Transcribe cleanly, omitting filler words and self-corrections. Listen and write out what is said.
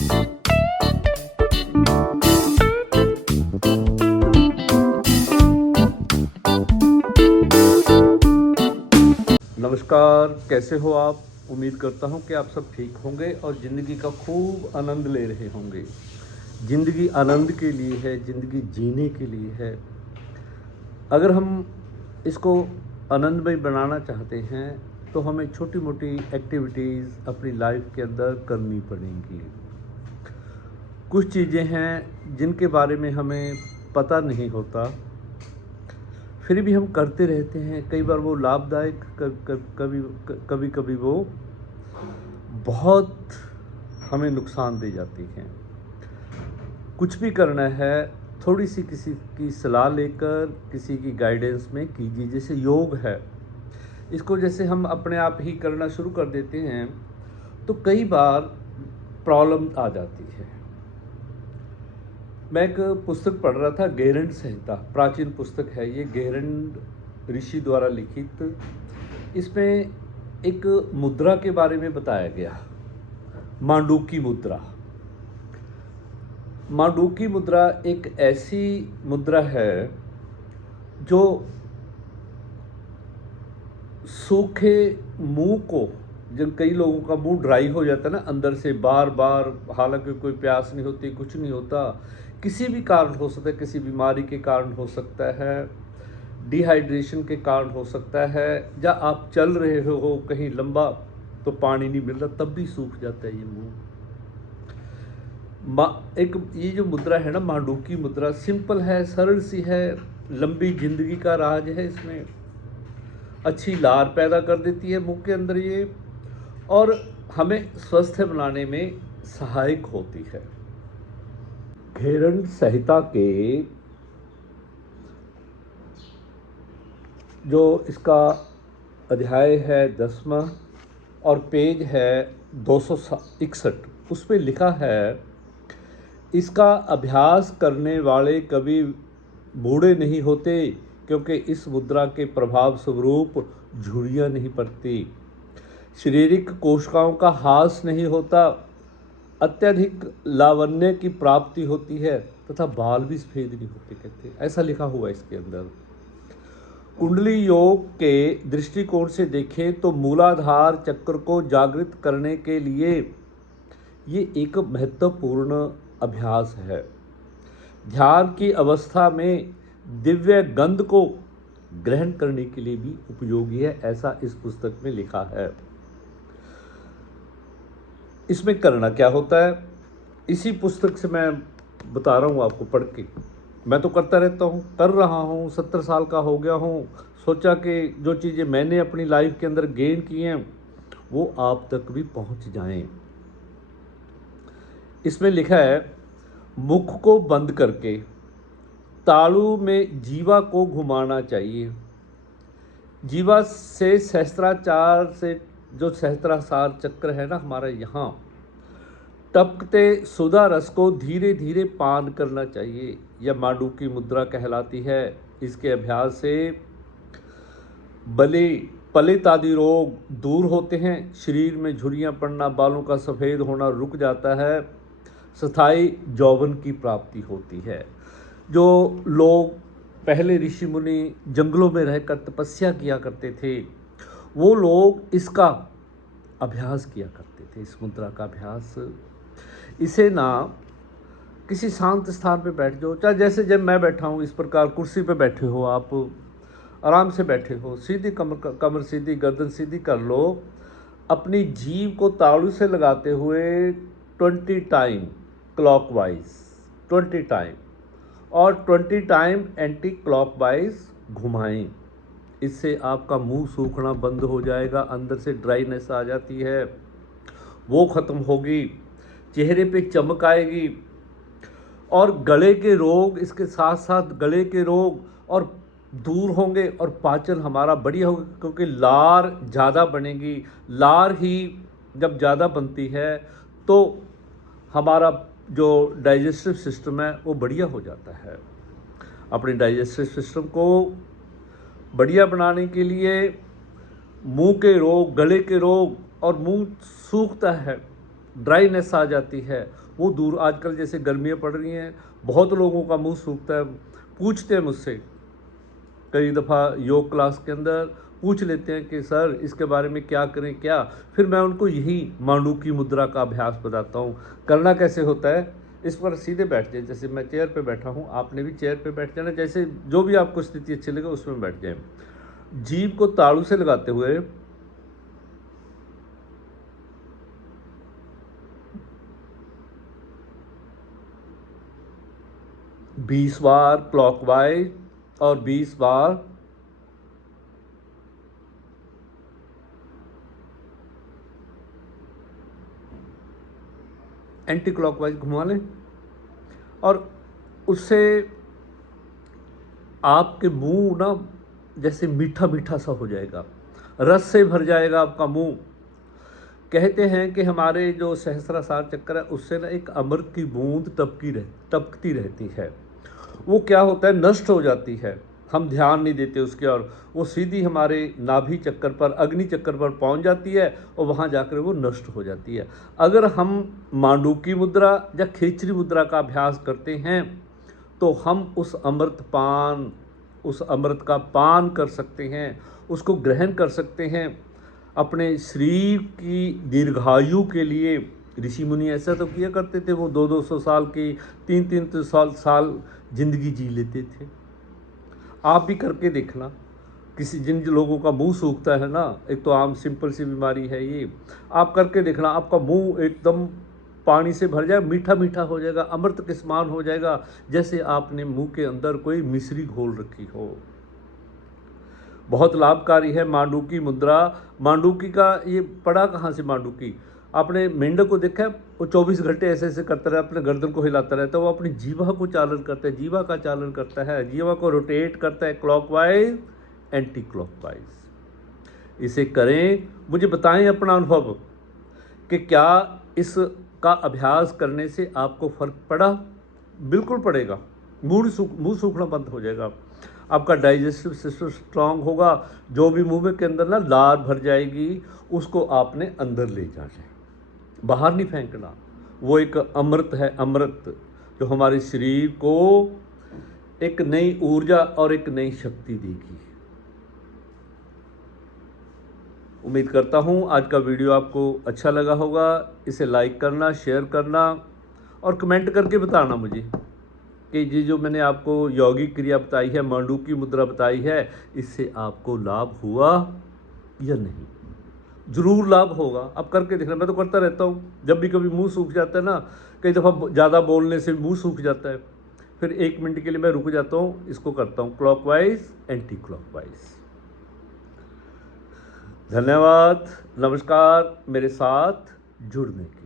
नमस्कार, कैसे हो आप? उम्मीद करता हूँ कि आप सब ठीक होंगे और ज़िंदगी का खूब आनंद ले रहे होंगे। ज़िंदगी आनंद के लिए है, ज़िंदगी जीने के लिए है। अगर हम इसको आनंदमय बनाना चाहते हैं तो हमें छोटी मोटी एक्टिविटीज़ अपनी लाइफ के अंदर करनी पड़ेंगी। कुछ चीज़ें हैं जिनके बारे में हमें पता नहीं होता, फिर भी हम करते रहते हैं। कई बार वो लाभदायक, कभी कभी वो बहुत हमें नुकसान दे जाती हैं। कुछ भी करना है, थोड़ी सी किसी की सलाह लेकर, किसी की गाइडेंस में कीजिए। जैसे योग है, इसको जैसे हम अपने आप ही करना शुरू कर देते हैं तो कई बार प्रॉब्लम आ जाती है। मैं एक पुस्तक पढ़ रहा था, गेरंड संहिता, प्राचीन पुस्तक है ये, गेरंड ऋषि द्वारा लिखित। इसमें एक मुद्रा के बारे में बताया गया, मांडूकी मुद्रा। मांडूकी मुद्रा एक ऐसी मुद्रा है जो सूखे मुंह को, जब कई लोगों का मुंह ड्राई हो जाता है ना अंदर से बार बार, हालांकि कोई प्यास नहीं होती, कुछ नहीं होता, किसी भी कारण हो सकता है, किसी बीमारी के कारण हो सकता है, डिहाइड्रेशन के कारण हो सकता है, या आप चल रहे हो कहीं लंबा तो पानी नहीं मिल रहा तब भी सूख जाता है ये मुंह। एक ये जो मुद्रा है ना, मांडूकी मुद्रा, सिंपल है, सरल सी है, लंबी जिंदगी का राज है इसमें। अच्छी लार पैदा कर देती है मुंह के अंदर ये, और हमें स्वस्थ बनाने में सहायक होती है। गेरंड संहिता के जो इसका अध्याय है 10वां और पेज है 261, उस पर लिखा है, इसका अभ्यास करने वाले कभी बूढ़े नहीं होते, क्योंकि इस मुद्रा के प्रभाव स्वरूप झुर्रियाँ नहीं पड़ती, शारीरिक कोशिकाओं का ह्रास नहीं होता, अत्यधिक लावण्य की प्राप्ति होती है तथा बाल भी सफेद नहीं होते, कहते। ऐसा लिखा हुआ है इसके अंदर। कुंडली योग के दृष्टिकोण से देखें तो मूलाधार चक्र को जागृत करने के लिए ये एक महत्वपूर्ण अभ्यास है। ध्यान की अवस्था में दिव्य गंध को ग्रहण करने के लिए भी उपयोगी है, ऐसा इस पुस्तक में लिखा है। इसमें करना क्या होता है, इसी पुस्तक से मैं बता रहा हूँ आपको पढ़ के। मैं तो करता रहता हूँ, कर रहा हूँ, 70 साल का हो गया हूँ। सोचा कि जो चीज़ें मैंने अपनी लाइफ के अंदर गेन की हैं वो आप तक भी पहुँच जाएं। इसमें लिखा है, मुख को बंद करके तालु में जीवा को घुमाना चाहिए। जीवा से सहस्त्राचार से, जो सहस्त्रासार चक्र है ना हमारा, यहाँ टपकते सुधा रस को धीरे धीरे पान करना चाहिए। यह मांडूकी मुद्रा कहलाती है। इसके अभ्यास से बले पलित आदि रोग दूर होते हैं, शरीर में झुर्रियाँ पड़ना, बालों का सफ़ेद होना रुक जाता है, स्थायी यौवन की प्राप्ति होती है। जो लोग पहले ऋषि मुनि जंगलों में रहकर तपस्या किया करते थे, वो लोग इसका अभ्यास किया करते थे, इस मुद्रा का अभ्यास। इसे ना किसी शांत स्थान पे बैठ जाओ, चाहे जैसे जब मैं बैठा हूँ इस प्रकार, कुर्सी पे बैठे हो आप, आराम से बैठे हो, सीधी कमर सीधी, गर्दन सीधी कर लो, अपनी जीभ को तालू से लगाते हुए 20 टाइम क्लॉकवाइज, 20 टाइम, और 20 टाइम एंटी क्लॉकवाइज घुमाएं। इससे आपका मुंह सूखना बंद हो जाएगा, अंदर से ड्राइनेस आ जाती है वो ख़त्म होगी, चेहरे पे चमक आएगी, और गले के रोग, इसके साथ साथ गले के रोग और दूर होंगे, और पाचन हमारा बढ़िया होगा, क्योंकि लार ज़्यादा बनेगी। लार ही जब ज़्यादा बनती है तो हमारा जो डाइजेस्टिव सिस्टम है वो बढ़िया हो जाता है। अपने डाइजेस्टिव सिस्टम को बढ़िया बनाने के लिए मुंह के रोग, गले के रोग, और मुंह सूखता है ड्राइनेस आ जाती है वो दूर। आजकल जैसे गर्मियाँ पड़ रही हैं, बहुत लोगों का मुंह सूखता है, पूछते हैं मुझसे कई दफ़ा योग क्लास के अंदर पूछ लेते हैं कि सर इसके बारे में क्या करें क्या। फिर मैं उनको यही मांडूकी मुद्रा का अभ्यास बताता हूँ। करना कैसे होता है, इस पर सीधे बैठ जाए। जैसे मैं चेयर पे बैठा हूँ, आपने भी चेयर पे बैठ जाना, जैसे जो भी आपको स्थिति अच्छी लगे उसमें बैठ जाए। जीभ को तालू से लगाते हुए 20 बार क्लॉकवाइज और 20 बार एंटी क्लॉकवाइज घुमा लें, और उससे आपके मुंह ना जैसे मीठा मीठा सा हो जाएगा, रस से भर जाएगा आपका मुंह। कहते हैं कि हमारे जो सहस्त्रार चक्र है उससे ना एक अमृत की बूंद टपकती रहती है। वो क्या होता है, नष्ट हो जाती है, हम ध्यान नहीं देते उसके, और वो सीधी हमारे नाभि चक्कर पर, अग्नि चक्कर पर पहुंच जाती है और वहां जाकर वो नष्ट हो जाती है। अगर हम मांडूकी मुद्रा या खेचरी मुद्रा का अभ्यास करते हैं तो हम उस अमृत का पान कर सकते हैं, उसको ग्रहण कर सकते हैं अपने शरीर की दीर्घायु के लिए। ऋषि मुनि ऐसा तो किया करते थे, वो 200-200 साल की, 300-300 साल जिंदगी जी लेते थे। आप भी करके देखना। जिन लोगों का मुंह सूखता है ना, एक तो आम सिंपल सी बीमारी है ये, आप करके देखना, आपका मुंह एकदम पानी से भर जाए, मीठा मीठा हो जाएगा, अमृत के समान हो जाएगा, जैसे आपने मुंह के अंदर कोई मिश्री घोल रखी हो। बहुत लाभकारी है मांडूकी मुद्रा। मांडूकी का ये पड़ा कहाँ से मांडूकी, आपने मेंढक को देखा है, वो 24 घंटे ऐसे ऐसे करता रहता है, अपने गर्दन को हिलाता रहता है, वो अपनी जीवा को चालन करता है, जीवा का चालन करता है, जीवा को रोटेट करता है, क्लॉकवाइज एंटी क्लॉकवाइज। इसे करें, मुझे बताएं अपना अनुभव कि क्या इसका अभ्यास करने से आपको फर्क पड़ा। बिल्कुल पड़ेगा, मुंह सूखना बंद हो जाएगा, आपका डाइजेस्टिव सिस्टम स्ट्रांग होगा, जो भी मुंह के अंदर ना लार भर जाएगी उसको आपने अंदर ले जाना है, बाहर नहीं फेंकना। वो एक अमृत है, अमृत जो हमारे शरीर को एक नई ऊर्जा और एक नई शक्ति देगी। उम्मीद करता हूँ आज का वीडियो आपको अच्छा लगा होगा। इसे लाइक करना, शेयर करना और कमेंट करके बताना मुझे कि ये जो मैंने आपको यौगिक क्रिया बताई है, मांडूकी मुद्रा बताई है, इससे आपको लाभ हुआ या नहीं। ज़रूर लाभ होगा, अब करके देखना। मैं तो करता रहता हूँ, जब भी कभी मुंह सूख जाता है ना, कई दफ़ा ज़्यादा बोलने से मुंह सूख जाता है, फिर 1 मिनट के लिए मैं रुक जाता हूँ, इसको करता हूँ क्लॉकवाइज एंटी क्लॉकवाइज। धन्यवाद, नमस्कार मेरे साथ जुड़ने के